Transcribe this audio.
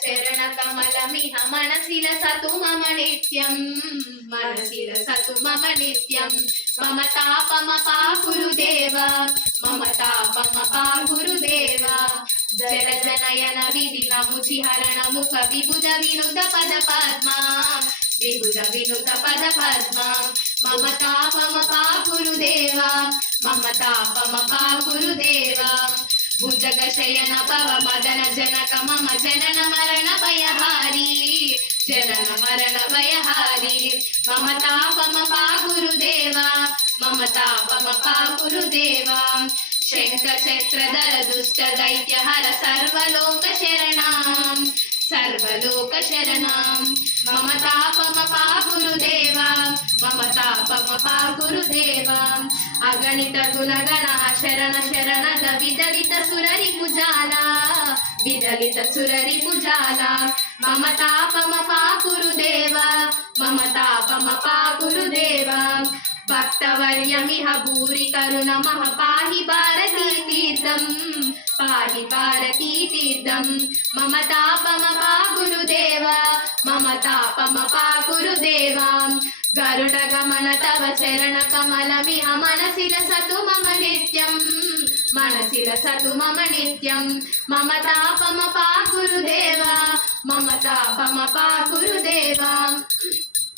చరణ కమలమిహ మనసిల సతు మమ నిత్యం మనసిల సతు మమ నిత్యం మమ తాపమ పా గురుదేవ మమ తాపమ పా గురుదేవ జల జనయన విధి నముచి హరణ ముఖ విబుధ వినుత పద పద్మ విబుధ వినుత పద పద్మ మమ తాపమ పా గురుదేవ మమ తాపమ పా గురుదేవ భుజగ శయన భవ మదన జనక మమ జనన మరణ భయహారి జనన మరణ భయహారి మమ తాపమ పా గురుదేవ మమ తాపమ పా గురుదేవ శంఖ చక్రధర దుష్ట దైత్య హర సర్వలోక శరణాం సర్వలోక శరణాం మమ తాపమ పా గురుదేవ మమ తాపమ పా గురుదేవ అగణిత గుణగణ శరణ శరణద విదలిత సురరి పుజాల విదలిత సురరి పుజాల మమ తాపమ పా గురుదేవ మమ తాపమ పా గురుదేవ భక్తవర్యమిహ భూరి కరుణ మహ పాహి భారతీ తీర్థం పాహి భారతీ తీర్థం మమ తాపమ పా గురుదేవ మమ తాపమ పా గురుదేవ గరుడ గమన తవ చరణ కమలమిహ మనసిల సతు మమ నిత్యం మనసిల సతు మమ నిత్యం మమ తాపమ పా గురుదేవ మమ తాపమ పా గురుదేవ